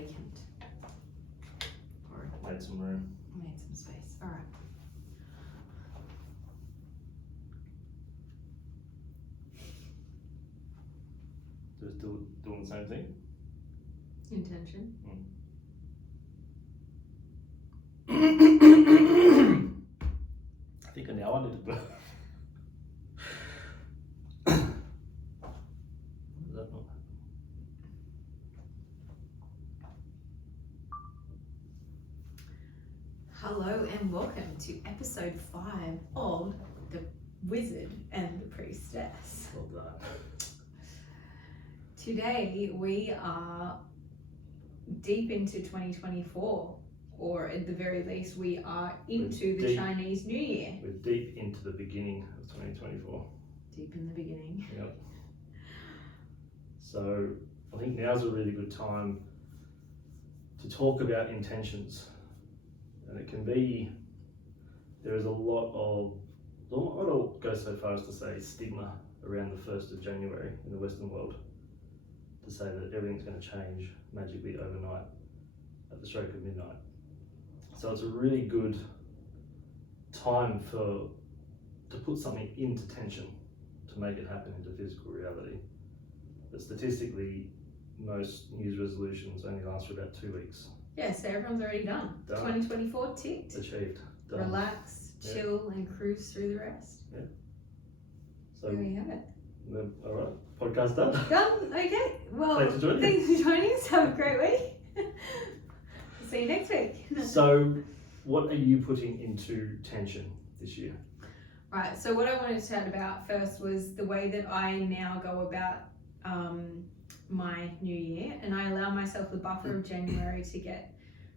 vacant. Or Made some room. made some space. All right. Just doing the same thing. Intention. I think now I need to burp. What does that not happen? Hello and welcome to episode 5 of The Wizard and the Priestess. Well done. Today we are deep into 2024, or at the very least we are into the Chinese New Year. We're deep into the beginning of 2024. Deep in the beginning. Yep. So I think now's a really good time to talk about intentions. And it can be, there is a lot of, I don't go so far as to say stigma around the 1st of January in the Western world, to say that everything's going to change magically overnight at the stroke of midnight. So it's a really good time to put something into tension, to make it happen into physical reality. But statistically, most New Year's resolutions only last for about 2 weeks. Yeah, so everyone's already done. 2024 ticked. Achieved. Done. Relax, chill, and cruise through the rest. Yeah. So there we have it. All right, podcast done. Done. Okay. Well, Thanks for joining. Thanks for joining us. Have a great week. See you next week. So, what are you putting into tension this year? Right. So what I wanted to chat about first was the way that I now go about my new year, and I allow myself the buffer of January to get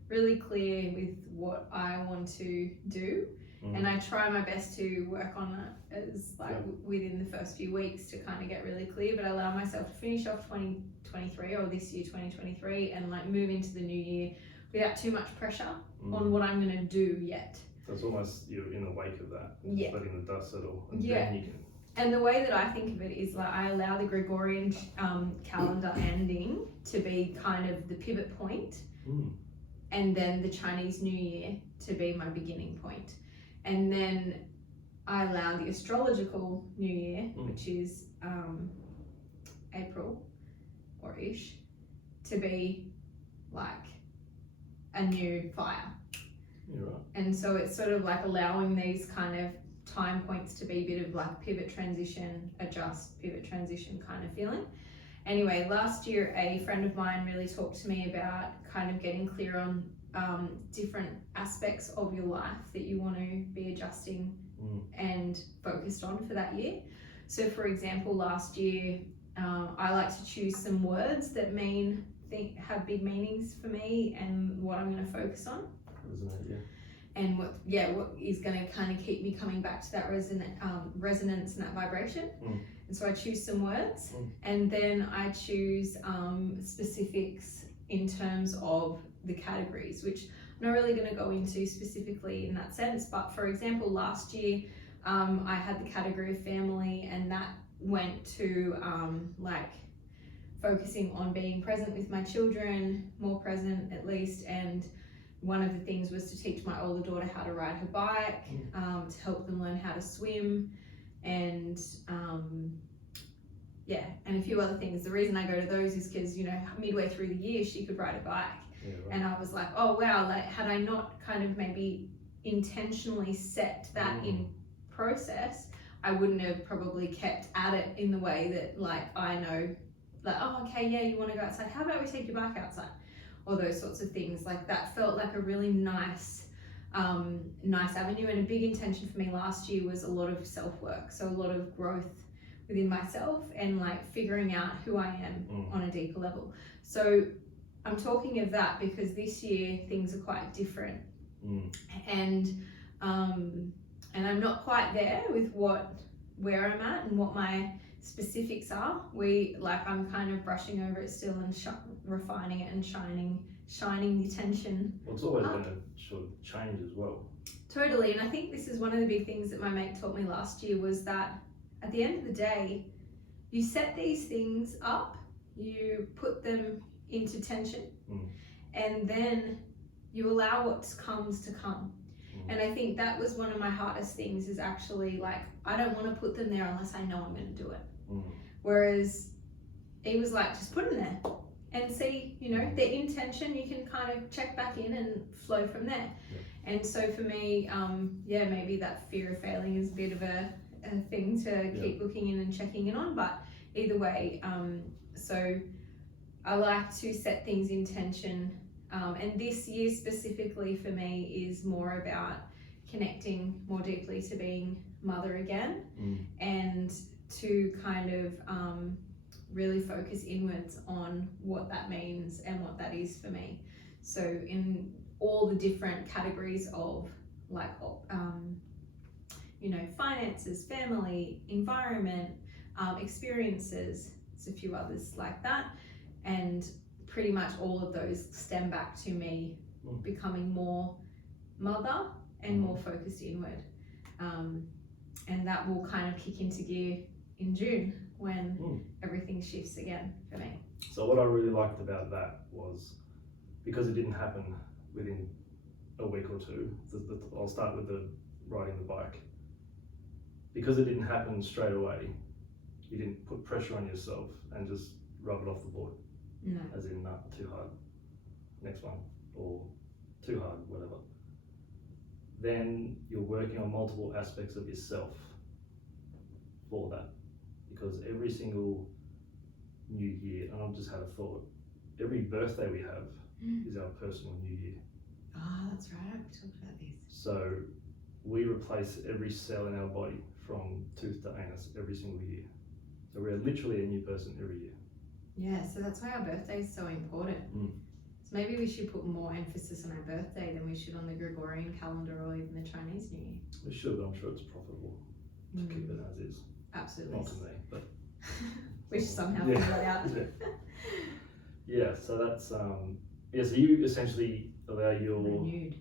really clear with what I want to do. And I try my best to work on that as within the first few weeks to kind of get really clear, but I allow myself to finish off 2023 or this year 2023 and move into the new year without too much pressure on what I'm going to do yet. So it's almost you're in the wake of that, Yeah. letting the dust settle, and Yeah. then you can. And the way that I think of it is I allow the Gregorian calendar ending to be kind of the pivot point, and then the Chinese New Year to be my beginning point. And then I allow the astrological New Year, which is April or ish, to be like a new fire. You're right. And so it's sort of allowing these kind of time points to be a bit of pivot transition, adjust, pivot transition kind of feeling. Anyway, last year a friend of mine really talked to me about kind of getting clear on different aspects of your life that you want to be adjusting and focused on for that year. So for example, last year I like to choose some words that have big meanings for me and what I'm going to focus on. And what is going to kind of keep me coming back to that resonance and that vibration. And so I choose some words, and then I choose specifics in terms of the categories, which I'm not really going to go into specifically in that sense. But for example, last year I had the category of family, and that went to focusing on being present with my children, more present at least, and one of the things was to teach my older daughter how to ride her bike, to help them learn how to swim, and and a few other things. The reason I go to those is because, midway through the year she could ride a bike. Yeah, right. And I was like, oh wow, had I not kind of maybe intentionally set that in process, I wouldn't have probably kept at it in the way that I know, oh okay, yeah, you want to go outside, how about we take your bike outside? Or those sorts of things. That felt like a really nice avenue. And a big intention for me last year was a lot of self-work, so a lot of growth within myself and figuring out who I am on a deeper level. So I'm talking of that because this year things are quite different, and I'm not quite there with where I'm at and what my specifics are. I'm kind of brushing over it still and refining it and shining the tension. Well, it's always going to sort of change as well. Totally, and I think this is one of the big things that my mate taught me last year was that at the end of the day, you set these things up, you put them into tension, and then you allow what comes to come. And I think that was one of my hardest things, is actually like, I don't want to put them there unless I know I'm going to do it. Whereas he was like, just put them there and see, you know, the intention, you can kind of check back in and flow from there. And so for me, maybe that fear of failing is a bit of a thing to keep looking in and checking in on, but either way, so I like to set things in tension, and this year specifically for me is more about connecting more deeply to being mother again, and to kind of really focus inwards on what that means and what that is for me. So in all the different categories of like you know, finances, family, environment, experiences, there's a few others like that, and pretty much all of those stem back to me becoming more mother and more focused inward, and that will kind of kick into gear in June when everything shifts again for me. So what I really liked about that was, because it didn't happen within a week or two, I'll start with the riding the bike. Because it didn't happen straight away, you didn't put pressure on yourself and just rub it off the board. No. As in, too hard, next one, or too hard, whatever. Then you're working on multiple aspects of yourself for that. Because every single new year, and I've just had a thought, every birthday we have is our personal new year. Oh, that's right, we talked about this. So we replace every cell in our body from tooth to anus every single year. So we're literally a new person every year. Yeah, so that's why our birthday is so important. So maybe we should put more emphasis on our birthday than we should on the Gregorian calendar or even the Chinese New Year. We should, but I'm sure it's profitable to keep it as is. Absolutely. Not to me, but we should somehow figure it out. Yeah, so that's so you essentially allow your renewed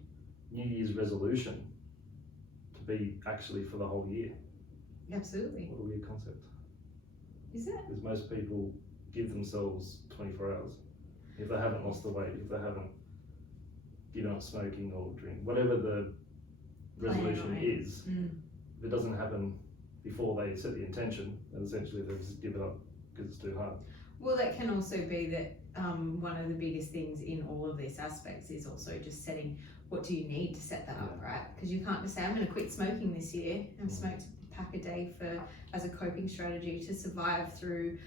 New Year's resolution to be actually for the whole year. Absolutely. What a weird concept. Is it? Because most people give themselves 24 hours. If they haven't lost the weight, if they haven't given up smoking or drink, whatever the resolution is, if it doesn't happen before they set the intention, then essentially they just give it up because it's too hard. Well, that can also be that one of the biggest things in all of these aspects is also just setting, what do you need to set that up, right? Because you can't just say, I'm going to quit smoking this year. I've smoked a pack a day as a coping strategy to survive through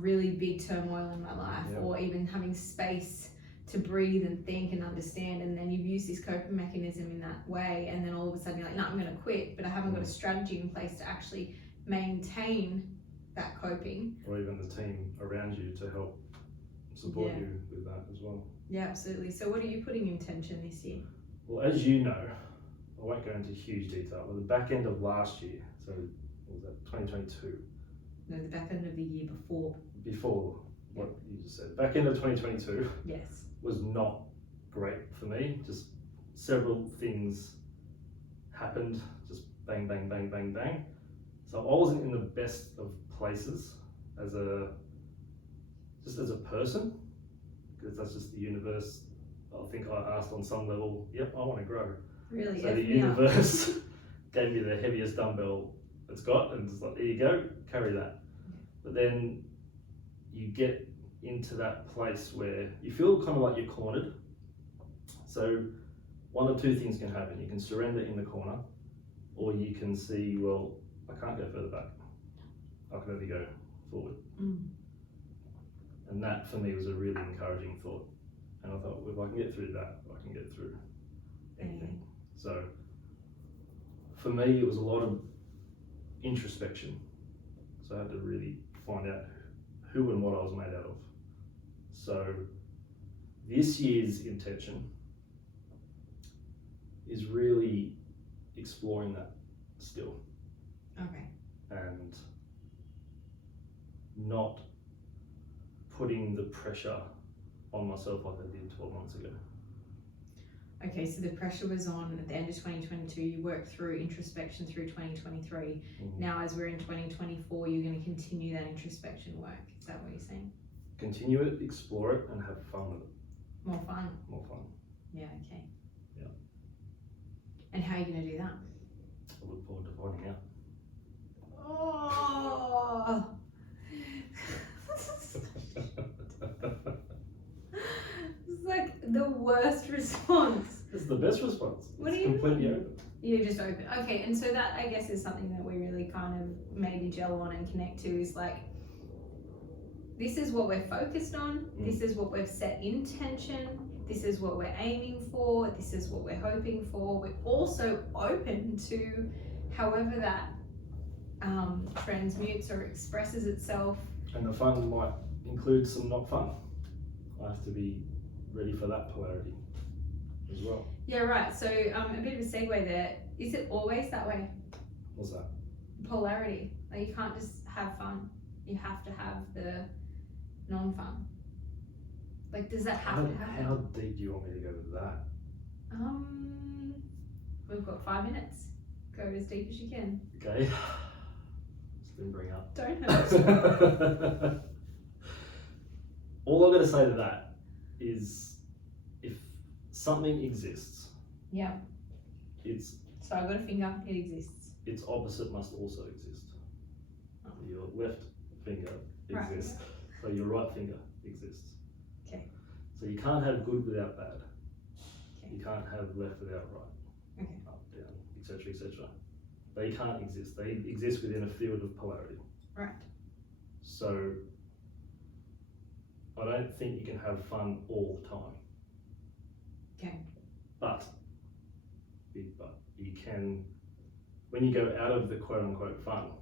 really big turmoil in my life, or even having space to breathe and think and understand, and then you've used this coping mechanism in that way, and then all of a sudden you're like, no, I'm going to quit, but I haven't got a strategy in place to actually maintain that coping. Or even the team around you to help support you with that as well. Yeah, absolutely. So what are you putting in tension this year? Well, as you know, I won't go into huge detail, but the back end of last year, so what was that, 2022? No, the back end of the year before. Before what you just said. Back end of 2022 yes. was not great for me. Just several things happened, just bang, bang, bang, bang, bang. So I wasn't in the best of places as a person, because that's just the universe. I think I asked on some level, yep, I want to grow. Really? So the universe gave me the heaviest dumbbell it's got, and it's like, there you go, carry that. But then you get into that place where you feel kind of like you're cornered. So one of two things can happen. You can surrender in the corner, or you can see, well, I can't go further back. I can only go forward. And that for me was a really encouraging thought. And I thought, if I can get through that, I can get through anything. So for me, it was a lot of introspection. So I had to really find out who and what I was made out of. So this year's intention is really exploring that still. Okay. And not putting the pressure on myself like I did 12 months ago. Okay, so the pressure was on at the end of 2022, you worked through introspection through 2023. Now as we're in 2024, you're going to continue that introspection work. Is that what you're saying? Continue it, explore it, and have fun with it. More fun. more fun. Yeah, okay. Yeah. And how are you going to do that? I look forward to finding out. Oh! It's like the worst response. It's the best response. What It's do you completely mean? open. You're just open. Okay, and so that I guess is something that we really kind of maybe gel on and connect to is like, this is what we're focused on, this is what we've set intention, this is what we're aiming for, this is what we're hoping for. We're also open to however that transmutes or expresses itself. And the fun might include some not fun. I have to be ready for that polarity as well. Yeah, right. So a bit of a segue there. Is it always that way? What's that? Polarity. Like you can't just have fun. You have to have the non-fun. Like, does that have to happen? How deep do you want me to go with that? We've got 5 minutes. Go as deep as you can. Okay. Spin bring up. Don't hurt. All I'm going to say to that is, if something exists, Yeah. its So I've got a finger. It exists. its opposite must also exist. Oh. Your left finger Right. exists, so your right finger exists. Okay. So you can't have good without bad. Okay. You can't have left without right. Okay. Up, down, etc., etc. They can't exist. They exist within a field of polarity. Right. So I don't think you can have fun all the time. Okay. But, big but, you can, when you go out of the quote unquote fun,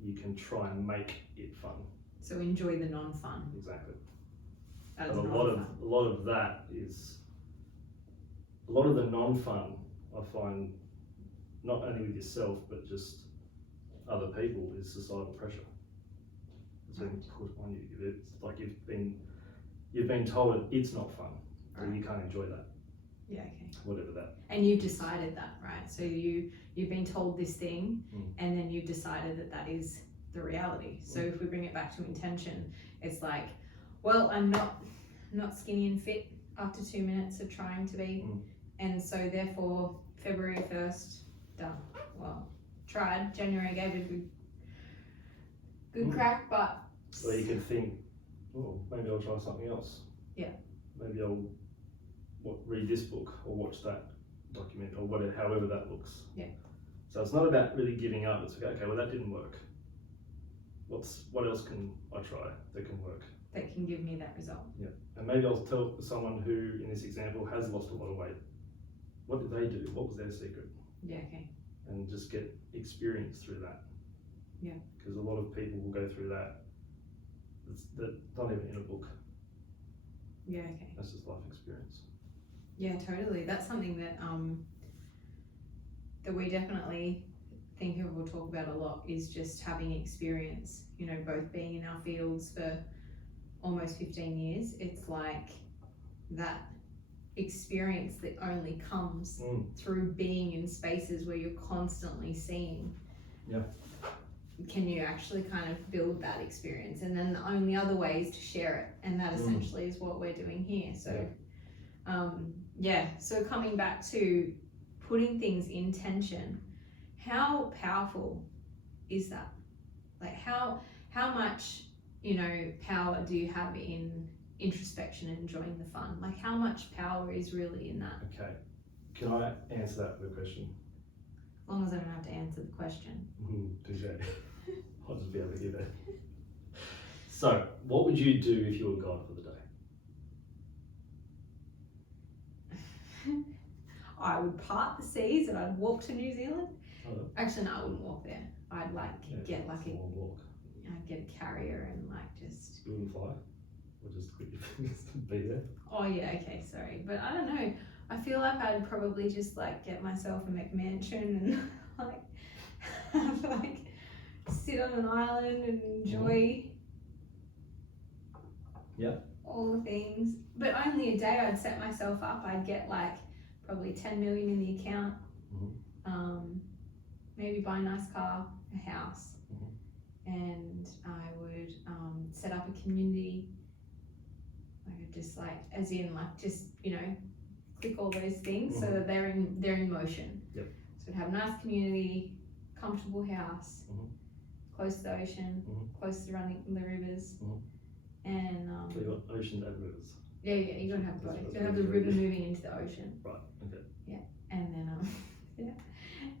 you can try and make it fun. So enjoy the non-fun. Exactly. That But is a non-fun. lot of that is, a lot of the non-fun I find, not only with yourself but just other people, is societal pressure. It's been put on you. It's like you've been told it's not fun, or you can't enjoy that. Yeah, okay. Whatever that. And you've decided that, right? So you've been told this thing, and then you've decided that that is the reality. So if we bring it back to intention, it's like, well, I'm not skinny and fit after 2 minutes of trying to be, and so therefore February 1st, done. Well, tried. January gave it a good crack, but Or you could think, oh, maybe I'll try something else. Yeah. Maybe I'll read this book or watch that document or whatever, however that looks. Yeah. So it's not about really giving up. It's okay, well that didn't work. What else can I try that can work? that can give me that result. Yeah. And maybe I'll tell someone who, in this example, has lost a lot of weight. What did they do? What was their secret? Yeah, okay. And just get experience through that. Yeah. Because a lot of people will go through that. That's not even in a book. Yeah, okay. That's just life experience. Yeah, totally. That's something that that we definitely think of or talk about a lot, is just having experience, you know, both being in our fields for almost 15 years. It's like that experience that only comes through being in spaces where you're constantly seeing. Yeah. Can you actually kind of build that experience? And then the only other way is to share it, and that essentially is what we're doing here. So so coming back to putting things in tension, how powerful is that? Like how much, you know, power do you have in introspection and enjoying the fun? Like how much power is really in that? Okay. Can I answer that with a question? As long as I don't have to answer the question. Touche. I'll just be able to hear that. So, what would you do if you were God for the day? I would part the seas and I'd walk to New Zealand. Oh. Actually, no, I wouldn't walk there. I'd like get like a long walk. I'd get a carrier and like just. You wouldn't fly? Or just click your fingers to be there? Oh yeah, okay, sorry, but I don't know. I feel like I'd probably just like get myself a McMansion and like have like sit on an island and enjoy. Yeah. All the things, but only a day. I'd set myself up. I'd get like probably 10 million in the account. Maybe buy a nice car, a house, and I would set up a community, could just like, as in like, just, you know, click all those things so that they're in motion. Yep. So we'd have a nice community, comfortable house, close to the ocean, close to the rivers, and So you've got oceans and rivers. yeah, you're gonna have both. That's You're gonna have the very river good. moving into the ocean. Right. Okay. Yeah, and then yeah,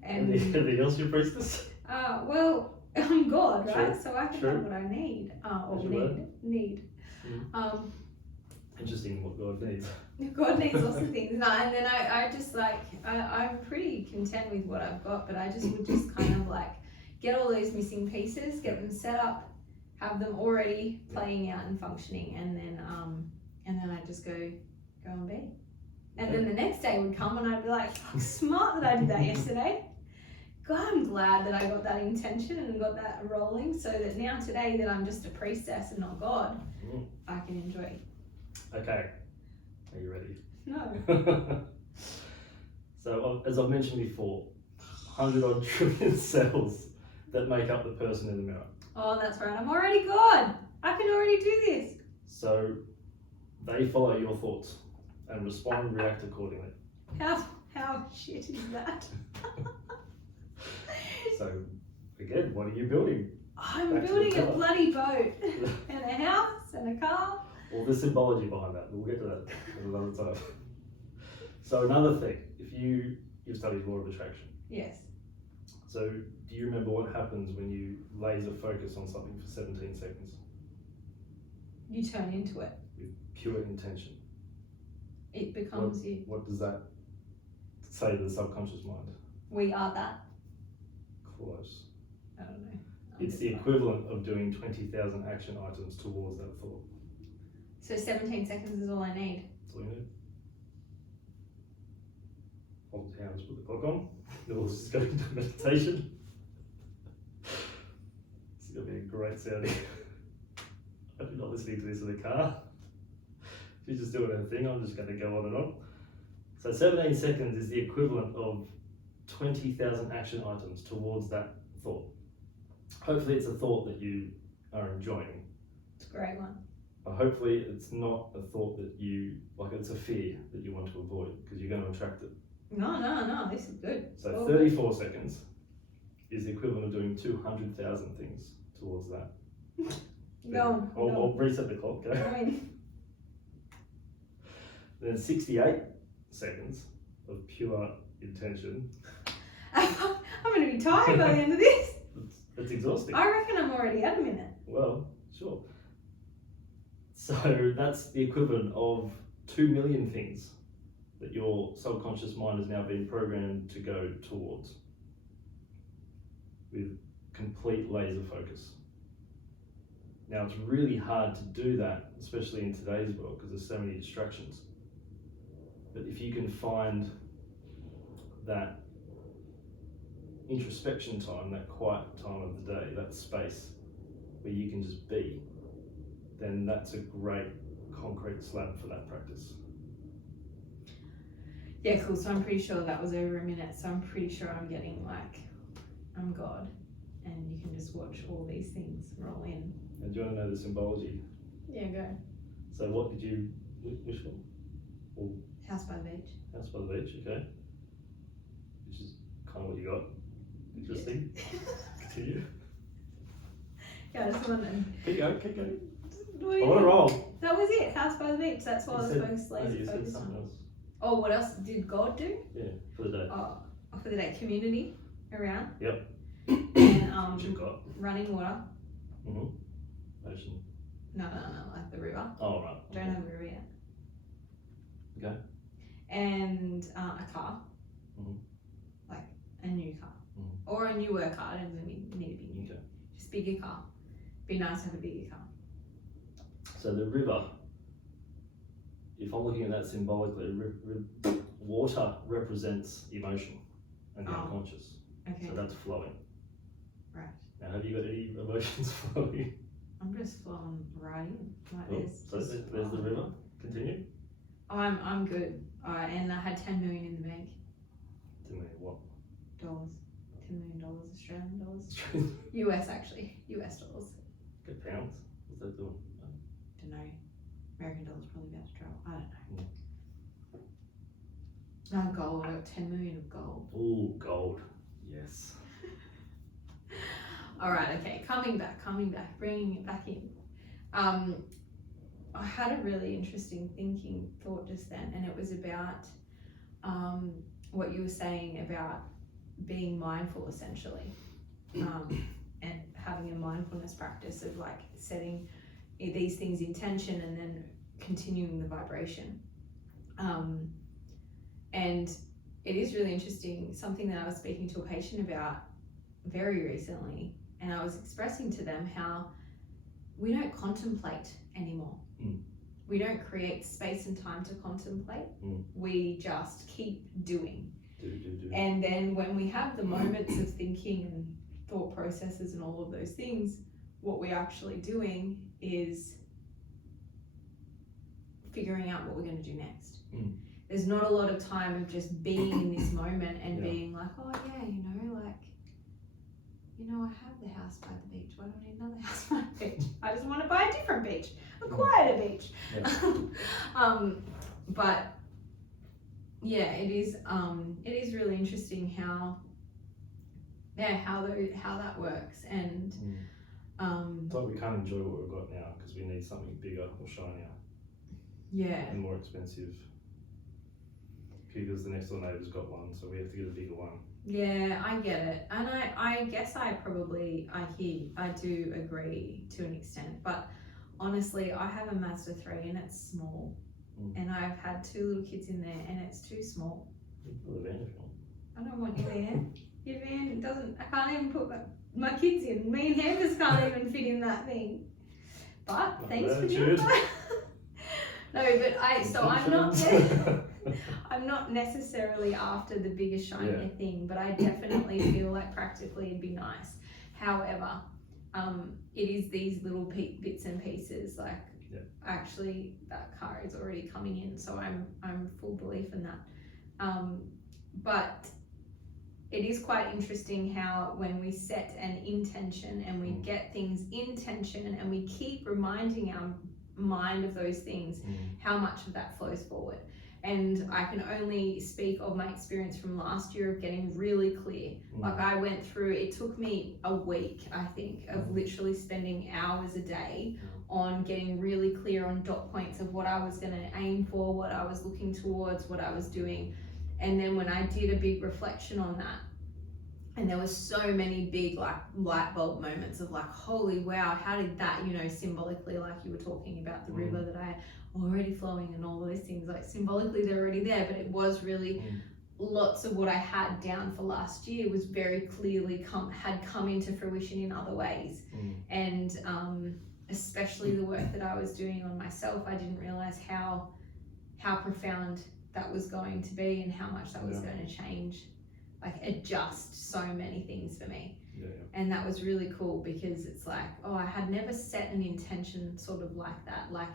and Anything else, your priestess? well, I'm God, right? Sure, So I can sure. have what I need, or As you need. Interesting what God needs. God needs lots of things. No, and then I just like, I'm pretty content with what I've got, but I just would just kind of like get all those missing pieces, get them set up, have them already playing out and functioning, and then I just go and be. And then the next day would come and I'd be like, smart that I did that yesterday. God, I'm glad that I got that intention and got that rolling, so that now today that I'm just a priestess and not God, I can enjoy. Okay. Are you ready? No. So, as I've mentioned before, 100 odd trillion cells that make up the person in the mirror. Oh, that's right. I'm already God. I can already do this. So, they follow your thoughts and respond and react accordingly. How shit is that? So, again, what are you building? I'm Back to building the a car. bloody boat and a house and a car. All the symbology behind that. We'll get to that at another time. So, another thing, if you've studied law of attraction. Yes. So, do you remember what happens when you laser focus on something for 17 seconds You turn into it. with pure intention? It becomes you. What does that say to the subconscious mind? We are that. Close. I don't know. It's the equivalent of doing 20,000 action items towards that thought. So 17 seconds is all I need. That's all you need. Hold it down, just put the clock on. Then we'll just go into meditation. This is going to be a great sounding. I hope you're not listening to this in the car. She's just doing her thing. I'm just going to go on and on. So 17 seconds is the equivalent of 20,000 action items towards that thought. Hopefully it's a thought that you are enjoying. It's a great one. But hopefully it's not a thought that you, like it's a fear that you want to avoid because you're going to attract it. No, this is good. So 34 seconds is the equivalent of doing 200,000 things towards that. No. I'll reset the clock, go. I mean, Then 68 seconds of pure intention. I'm going to be tired by the end of this. That's exhausting. I reckon I'm already at a minute. Well, sure. So that's the equivalent of 2 million things that your subconscious mind has now been programmed to go towards with complete laser focus. Now it's really hard to do that, especially in today's world, because there's so many distractions. But if you can find that introspection time, that quiet time of the day, that space where you can just be, then that's a great concrete slab for that practice. Yeah, cool. So I'm pretty sure that was over a minute. So I'm pretty sure I'm getting like, I'm God. And you can just watch all these things roll in. And do you want to know the symbology? Yeah, go. So what did you wish for? Or House by the beach. house by the beach, okay. Which is kind of what you got. Interesting. Continue. Yeah, that's the one then. Keep going, keep going. What do I you want to mean? roll. That was it. House by the beach. That's what I was You focused, no, laser you said focused something on. else. Oh, what else did God do? Yeah, for the day. Oh, for the day, community around. Yep. And What you got? running water. Ocean. No, like the river. Oh, right. Don't have a river yet. Okay. And a car. Mhm. Like a new car. Mhm. Or a newer car. It doesn't need to be new. Okay. Just bigger car. Be nice to have a bigger car. So the river, if I'm looking at that symbolically, water represents emotion and the Oh. unconscious. Okay. So that's flowing. Right. Now, have you got any emotions flowing? I'm just flowing right in. Like Oh, this. so there's the river. Continue. I'm good. And I had 10 million in the bank. To me, what? $10 million Australian dollars. US actually. US dollars. Get pounds. What's that doing? Don't know. American dollar's probably about to drop. I don't know. Mm. Oh, gold. I got 10 million of gold. Ooh, gold. Yes. All right. Okay. Coming back. Bringing it back in. I had a really interesting thought just then, and it was about what you were saying about being mindful, essentially, and having a mindfulness practice of like setting these things in tension and then continuing the vibration. And it is really interesting, something that I was speaking to a patient about very recently, and I was expressing to them how we don't contemplate anymore. We don't create space and time to contemplate. We just keep doing. Do. And then when we have the moments of thinking and thought processes and all of those things, what we're actually doing is figuring out what we're going to do next. There's not a lot of time of just being in this moment and being like, oh yeah, I have the house by the beach. Why do I need another house by the beach? I just want to buy a different beach, a quieter beach. But yeah, it is really interesting how that works, and it's like we can't enjoy what we've got now because we need something bigger or shinier and more expensive, because the next door neighbour's got one, so we have to get a bigger one. Yeah, I get it, and I guess I do agree to an extent, but honestly, I have a Mazda 3 and it's small, and I've had 2 little kids in there and it's too small. The van if you want. I don't want your van. Your van doesn't. I can't even put my kids in. Me and Hampers can't even fit in that thing. But thanks for the advice. No, but I'm not necessarily after the biggest shinier thing, but I definitely feel like practically it'd be nice. However, it is these little bits and pieces. Like actually, that car is already coming in, so I'm full belief in that. But it is quite interesting how when we set an intention and we get things in tension and we keep reminding our mind of those things, how much of that flows forward. And I can only speak of my experience from last year of getting really clear. Like I went through, it took me a week, I think, of literally spending hours a day on getting really clear on dot points of what I was going to aim for, what I was looking towards, what I was doing. And then when I did a big reflection on that, and there was so many big like light bulb moments of like, holy wow, how did that, symbolically, like you were talking about the river that I already flowing and all those things, like symbolically they're already there, but it was really lots of what I had down for last year was very clearly had come into fruition in other ways. And especially the work that I was doing on myself, I didn't realize how profound that was going to be and how much that was going to change, like adjust so many things for me. And that was really cool because it's like, I had never set an intention sort of like that, like,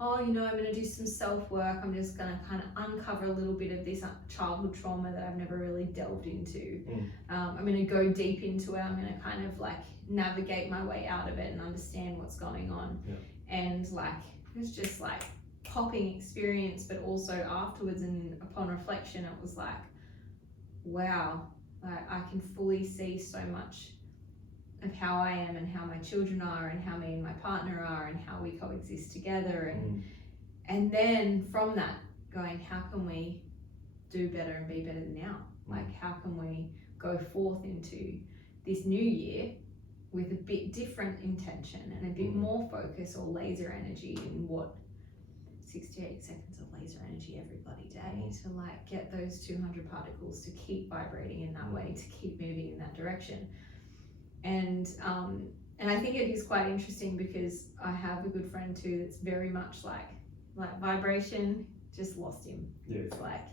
I'm going to do some self-work, I'm just going to kind of uncover a little bit of this childhood trauma that I've never really delved into. I'm going to go deep into it, I'm going to kind of like navigate my way out of it and understand what's going on. And like, it was just like popping experience, but also afterwards and upon reflection, it was like, wow, like I can fully see so much of how I am and how my children are and how me and my partner are and how we coexist together, and then from that going, how can we do better and be better now? Like how can we go forth into this new year with a bit different intention and a bit more focus or laser energy in what 68 seconds of laser energy every bloody day to like get those 200 particles to keep vibrating in that way, to keep moving in that direction. And I think it is quite interesting because I have a good friend too that's very much like vibration, just lost him. It's like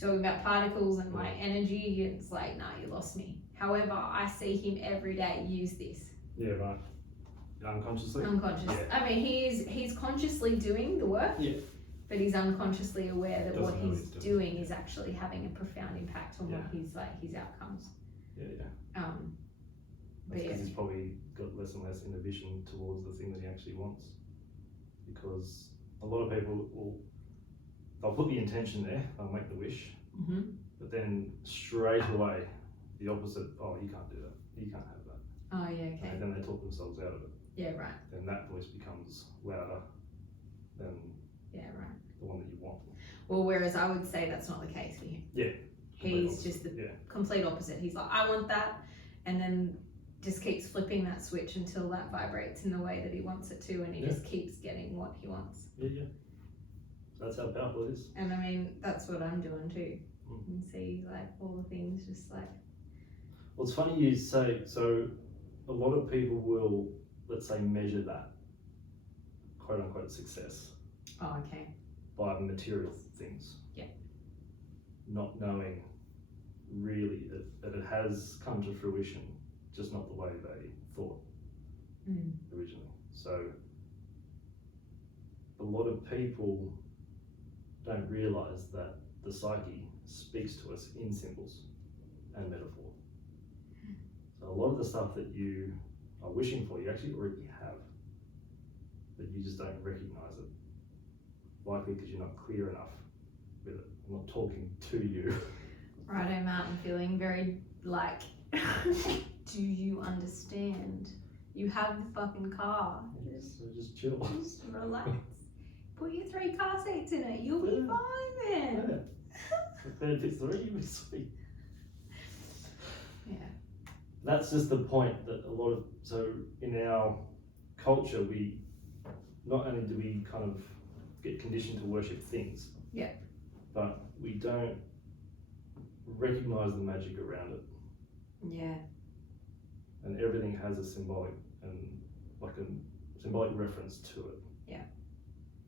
talking about particles and like energy, it's like, nah, you lost me. However, I see him every day use this. Unconsciously? I mean, he's consciously doing the work, but he's unconsciously aware that what he's doing is actually having a profound impact on what his outcomes. Because he's probably got less and less inhibition towards the thing that he actually wants, because a lot of people they'll put the intention there, they'll make the wish, Mm-hmm. but then straight away the opposite. Oh, you can't do that. You can't have that. Oh yeah, okay. And then they talk themselves out of it. Yeah, right. Then that voice becomes louder than Yeah, right. the one that you want. Well, whereas I would say that's not the case for him. Yeah. He's just the Yeah. complete opposite. He's like, I want that, and then just keeps flipping that switch until that vibrates in the way that he wants it to, and he just keeps getting what he wants. Yeah, yeah. So that's how powerful it is. And I mean, that's what I'm doing too. Mm. And see, like, all the things just like, Well, it's funny you say, so a lot of people will, let's say, measure that quote unquote success oh, okay. by material things. Yeah. Not knowing really that it has come to fruition, just not the way they thought Mm. originally. So a lot of people don't realise that the psyche speaks to us in symbols and metaphor. So a lot of the stuff that you are wishing for, you actually already have, but you just don't recognise it. Likely because you're not clear enough with it. I'm not talking to you. Righto, Matt, I'm feeling very like, do you understand? You have the fucking car. So just chill. Just relax. Put your 3 car seats in it. You'll be fine then. If bed fits 3, you'll be sweet. Yeah. That's just the point that a lot of, so in our culture, we, not only do we kind of get conditioned to worship things, Yeah. but we don't recognise the magic around it. Yeah. And everything has a symbolic and like a symbolic reference to it. Yeah.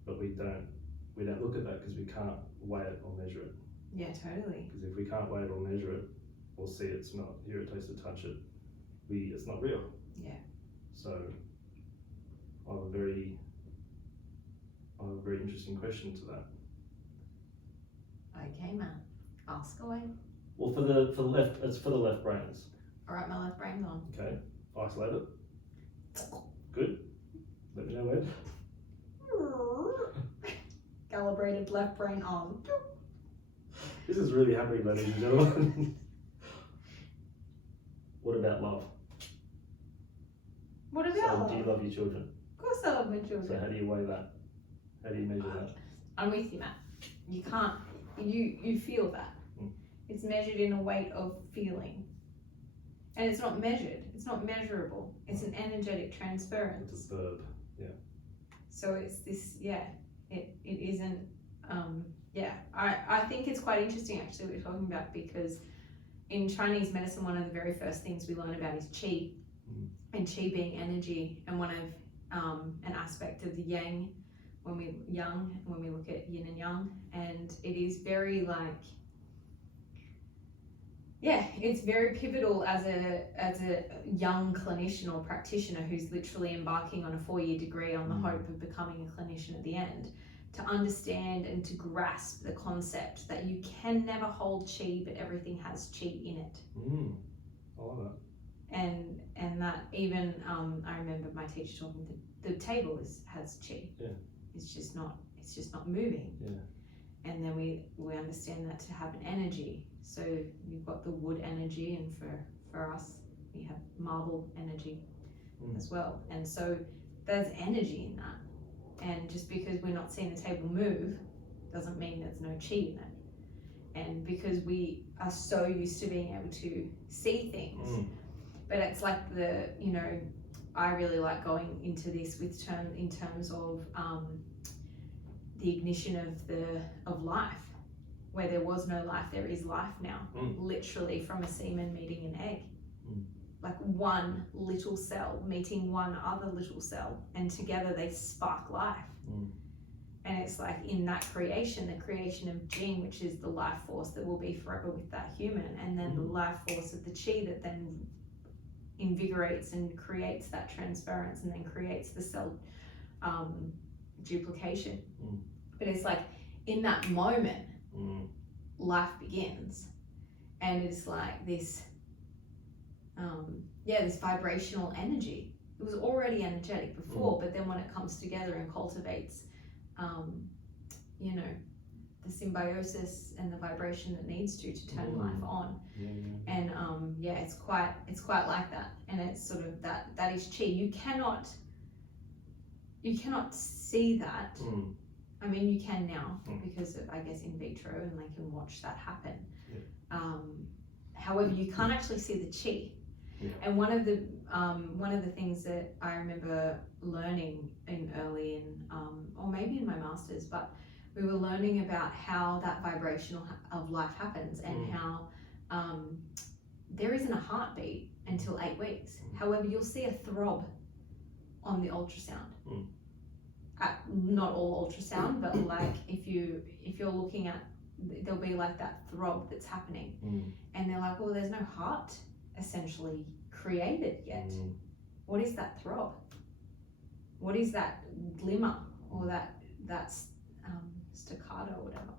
But we don't look at that because we can't weigh it or measure it. Yeah, totally. Because if we can't weigh it or measure it, or see it, smell it, hear it, taste it, touch it, it's not real. Yeah. So I have a very interesting question to that. Okay, Matt. Ask away. Well, for the left, it's for the left brains. All right, my left brain's on. Okay, isolate it. Good. Let me know when. Calibrated left brain on. This is really happening, ladies and gentlemen. What about love? What So, about do you love? love your children? Of course I love my So children. how do you weigh that? How do you measure that? I'm with you, Matt. You can't. You feel that. Mm. It's measured in a weight of feeling, and it's not measured. It's not measurable. It's an energetic transference. It's a verb. So it's this. Yeah. It isn't. Yeah. I think it's quite interesting actually what you're talking about, because in Chinese medicine, one of the very first things we learn about is qi, and qi being energy, and one of an aspect of the yang when we look at yin and yang, and it is very like, yeah, it's very pivotal as a young clinician or practitioner who's literally embarking on a 4-year degree on the hope of becoming a clinician at the end, to understand and to grasp the concept that you can never hold qi, but everything has qi in it. I love that. And that even I remember my teacher talking, the table has qi. Yeah. It's just not moving. Yeah. And then we understand that to have an energy. So you've got the wood energy, and for us we have marble energy as well. And so there's energy in that. And just because we're not seeing the table move doesn't mean there's no chi in it. And because we are so used to being able to see things, but it's like I really like going into this in terms of the ignition of life. Where there was no life, there is life now. Literally from a semen meeting an egg. Like one little cell meeting one other little cell, and together they spark life. And it's like in that creation, the creation of Jing, which is the life force that will be forever with that human, and then the life force of the Qi that then invigorates and creates that transference and then creates the cell duplication. But it's like in that moment, life begins, and it's like this this vibrational energy. It was already energetic before, but then when it comes together and cultivates you know, the symbiosis and the vibration that needs to turn life on. And it's quite like that. And it's sort of that is chi. You cannot see that. I mean, you can now because of, I guess, in vitro, and they can watch that happen. However, you can't actually see the chi. And one of the things that I remember learning or maybe in my masters, but we were learning about how that vibration of life happens, and how there isn't a heartbeat until 8 weeks. However, you'll see a throb on the ultrasound. Not all ultrasound, but like if you're looking at, there'll be like that throb that's happening, and they're like, well, there's no heart essentially created yet. What is that throb? What is that glimmer, or that staccato or whatever?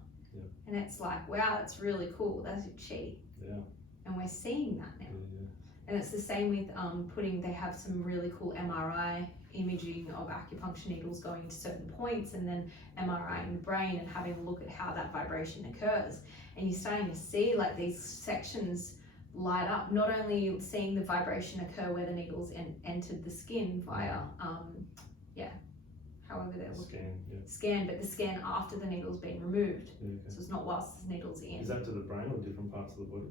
And it's like, wow, that's really cool. That's your chi. And we're seeing that now. And it's the same with they have some really cool MRI imaging of acupuncture needles going to certain points, and then MRI in the brain, and having a look at how that vibration occurs. And you're starting to see like these sections light up, not only seeing the vibration occur where the needles entered the skin via however they're looking, scan, but the scan after the needle's been removed. So it's not whilst the needle's in. Is that to the brain or different parts of the body?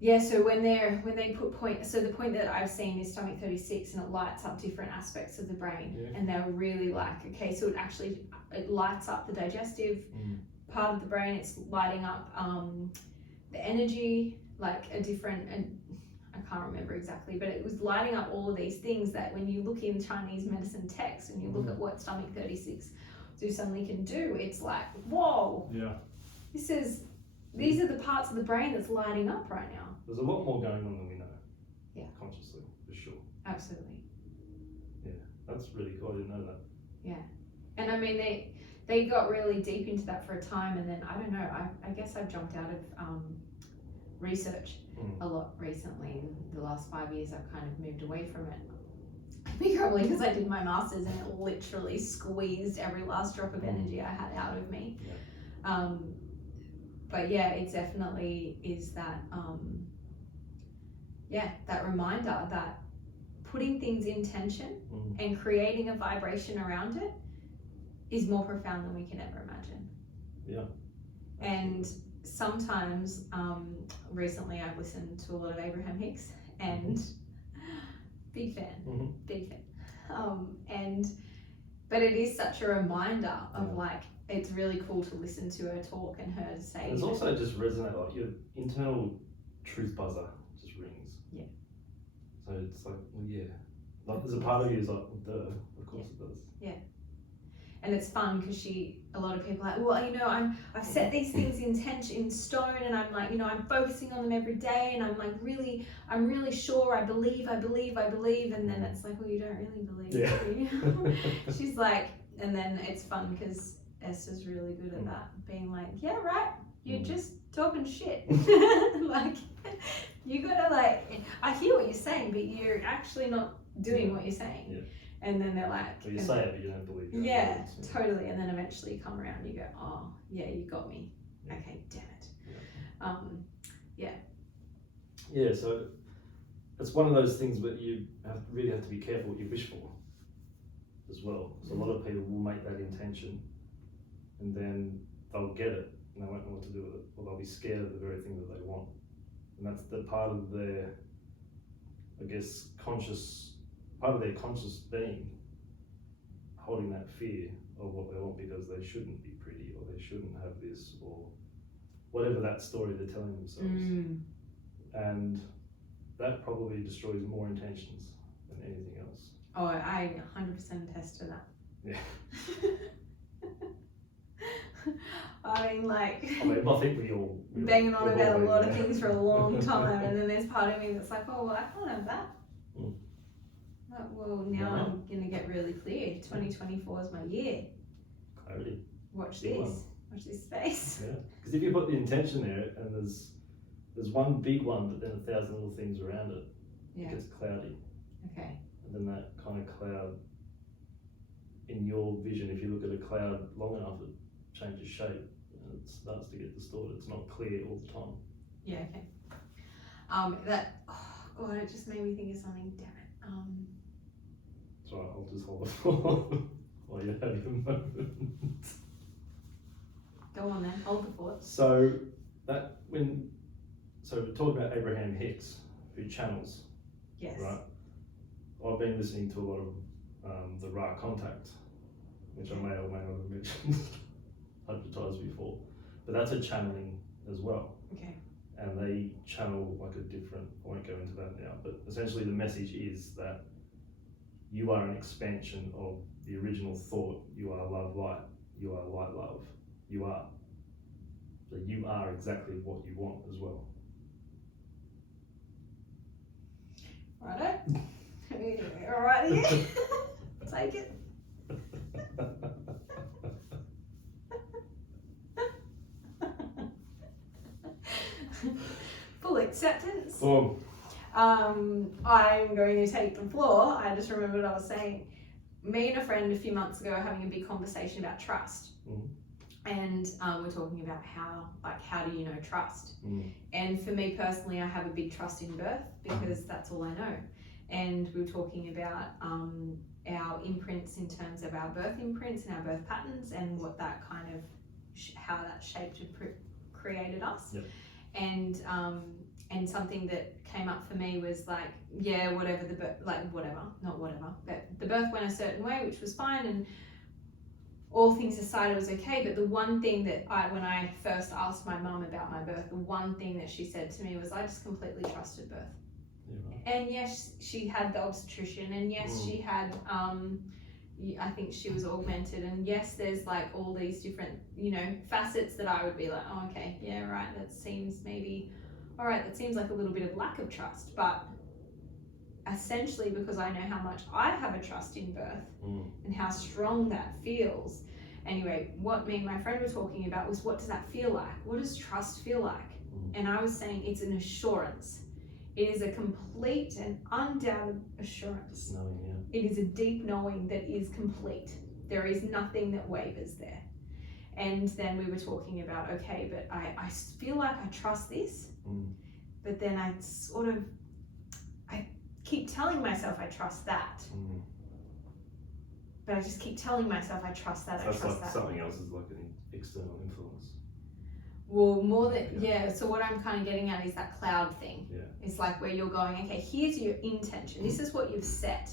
Yeah, so when they put so the point that I've seen is stomach 36, and it lights up different aspects of the brain, and they're really like, okay, so it lights up the digestive part of the brain. It's lighting up the energy, like a different, and I can't remember exactly, but it was lighting up all of these things that when you look in Chinese medicine texts and you look at what stomach 36 suddenly can do, it's like, whoa, these are the parts of the brain that's lighting up right now. There's a lot more going on than we know. Consciously, for sure. Absolutely. Yeah, that's really cool. I didn't know that. Yeah, and I mean they got really deep into that for a time, and then I don't know. I guess I've jumped out of research a lot recently. In the last 5 years, I've kind of moved away from it. I think probably because I did my masters, and it literally squeezed every last drop of energy I had out of me. But yeah, it definitely is that, that reminder that putting things in tension and creating a vibration around it is more profound than we can ever imagine. And sometimes, recently I've listened to a lot of Abraham Hicks, and big fan. But it is such a reminder of like, it's really cool to listen to her talk and her say. There's also just resonate, like your internal truth buzzer just rings. So it's like, well, like there's a part of you is like, well, duh, of course it does. And it's fun because a lot of people are like, well, you know, I've set these things in stone, and I'm like, you know, I'm focusing on them every day, and I'm like, I'm really sure, I believe, and then it's like, well, you don't really believe. She's like, and then it's fun because Esther's really good at that, being like, yeah, right, you're just talking shit. Like, you gotta like, I hear what you're saying, but you're actually not doing what you're saying. And then they're like, well, you say it, but you don't believe it. Yeah, totally. And then eventually you come around and you go, oh, yeah, you got me. Okay, damn it. Yeah, so it's one of those things that you really have to be careful what you wish for as well. So a lot of people will make that intention, and then they'll get it and they won't know what to do with it, or they'll be scared of the very thing that they want. And that's the part of their, I guess, part of their conscious being, holding that fear of what they want because they shouldn't be pretty, or they shouldn't have this, or whatever that story they're telling themselves. And that probably destroys more intentions than anything else. Oh, I 100% attest to that. I mean, like, I think we all banging on about a lot of things for a long time, and then there's part of me that's like, oh, well, I can't have that. Like, well, now I'm gonna get really clear. 2024 is my year. Clarity. Watch this space. Yeah, because if you put the intention there, and there's one big one, but then 1,000 little things around it, it gets cloudy. Okay. And then that kind of cloud in your vision, if you look at a cloud long enough, it changes shape and it starts to get distorted. It's not clear all the time. Yeah, okay. Oh God, it just made me think of something, damn it. It's all right, I'll just hold the floor while you have your moment. Go on then, hold the fort. So we're talking about Abraham Hicks, who channels, Yes. right? I've been listening to a lot of the Ra Contact, which I may or may not have mentioned hundred times before, but that's a channeling as well. Okay. And they channel like a different, I won't go into that now, but essentially the message is that you are an expansion of the original thought. You are love light, you are light love, you are. So you are exactly what you want as well. Righto. Alrighty. Take it. Full acceptance. Oh, I'm going to take the floor. I just remembered what I was saying. Me and a friend a few months ago were having a big conversation about trust. And we're talking about how do you know trust? And for me personally, I have a big trust in birth because that's all I know. And we were talking about our imprints in terms of our birth imprints and our birth patterns and what that kind of how that shaped and created us. Yep. And something that came up for me was like, yeah, whatever the birth, like whatever, not whatever, but the birth went a certain way, which was fine, and all things aside, it was okay. But the one thing that when I first asked my mum about my birth, the one thing that she said to me was, I just completely trusted birth. yeah, right. And yes, she had the obstetrician, and yes, she had, I think she was augmented, and yes, there's like all these different, facets that I would be like, oh, okay, yeah, right, that seems maybe, all right, that seems like a little bit of lack of trust, but essentially because I know how much I have a trust in birth and how strong that feels. Anyway, what me and my friend were talking about was, what does that feel like? What does trust feel like? And I was saying it's an assurance. It is a complete and undoubted assurance. Just knowing, yeah. It is a deep knowing that is complete. There is nothing that wavers there. And then we were talking about, okay, but I feel like I trust this, but then I keep telling myself I trust that. But I just keep telling myself I trust that, That's I trust like that. something else is like an external influence. Well, more than, yeah, so what I'm kind of getting at is that cloud thing. Yeah. It's like where you're going, okay, here's your intention. This is what you've set.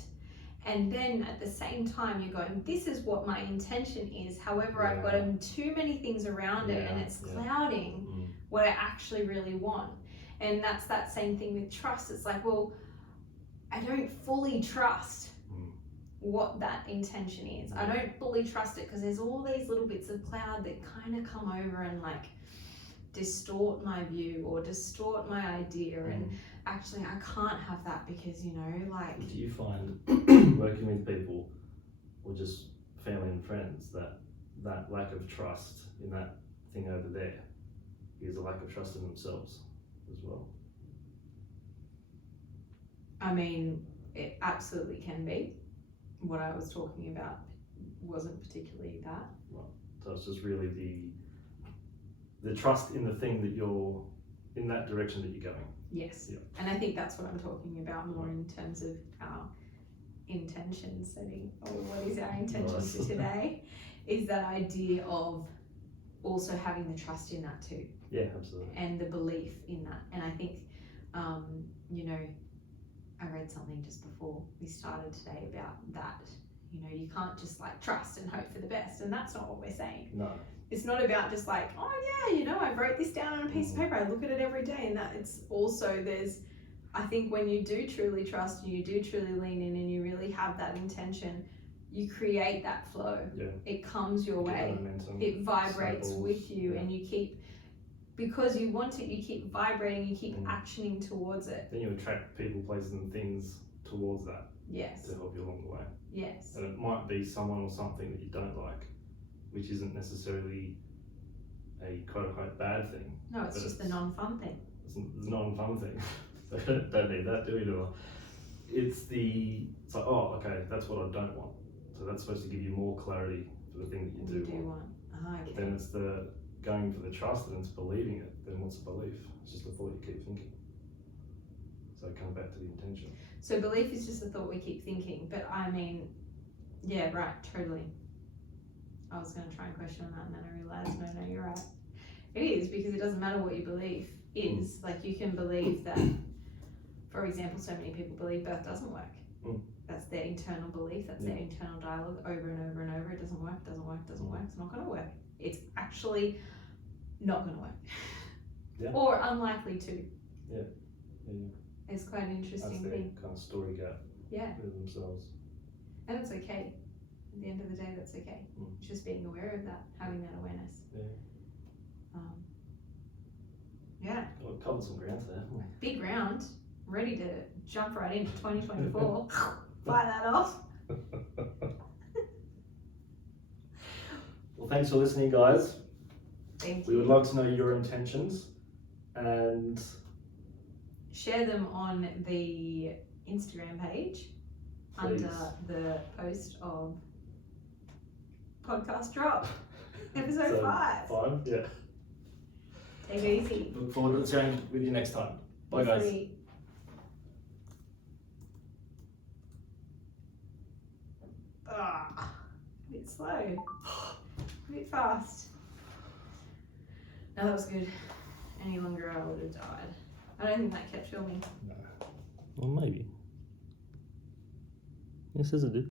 And then at the same time, you're going, this is what my intention is. However, I've got too many things around it and it's clouding what I actually really want. And that's that same thing with trust. It's like, well, I don't fully trust what that intention is. I don't fully trust it because there's all these little bits of cloud that kind of come over and like distort my view or distort my idea. And actually I can't have that because, like... Do you find working with people or just family and friends that lack of trust in that thing over there is a lack of trust in themselves as well? I mean, it absolutely can be. What I was talking about wasn't particularly that. Right. So it's just really the trust in the thing that you're in, that direction that you're going. Yes. Yeah. And I think that's what I'm talking about more in terms of our intention setting, or what is our intention for today, is that idea of also having the trust in that too. Yeah, absolutely. And the belief in that. And I think, I read something just before we started today about that. You can't just like trust and hope for the best, and that's not what we're saying. No. It's not about just like, oh yeah, I wrote this down on a piece of paper, I look at it every day, and that it's also, I think when you do truly trust and you do truly lean in and you really have that intention, you create that flow. Yeah. It comes your way. Momentum, it vibrates snowballs, with you, and you keep, because you want it, you keep vibrating, you keep actioning towards it. Then you attract people, places and things towards that. Yes. To help you along the way. Yes. And it might be someone or something that you don't like, which isn't necessarily a quote-unquote bad thing. No, it's just the non-fun thing. It's the non-fun thing. Don't need that, do we? It's like, oh, okay, that's what I don't want. So that's supposed to give you more clarity for the thing that you do want. Ah, okay. But then it's the going for the trust and it's believing it. Then what's the belief? It's just the thought you keep thinking. So it comes back to the intention. So belief is just a thought we keep thinking, but I mean, yeah, right, totally. I was going to try and question on that, and then I realised, no, you're right. It is, because it doesn't matter what your belief is. Like, you can believe that, for example, so many people believe birth doesn't work. That's their internal belief, that's their internal dialogue over and over and over. It doesn't work, doesn't work, doesn't work, it's not going to work. It's actually not going to work. Yeah. Or unlikely to. Yeah. It's quite an interesting That's their thing. kind of story gap with themselves. And it's okay. At the end of the day, that's okay. Just being aware of that, having that awareness. Yeah. Well, we've covered some ground there, haven't we? Big round. Ready to jump right into 2024. Fire that off. Well, thanks for listening, guys. Thank We you. would love to know your intentions and Share them on the Instagram page under the post of podcast drop. Episode So, 5. 5, yeah. Take it easy. Look forward to chatting with you next time. Bye, Be guys. free. A bit slow. A bit fast. No, that was good. Any longer I would have died. I don't think that kept filming. No. Well, maybe. It says it did.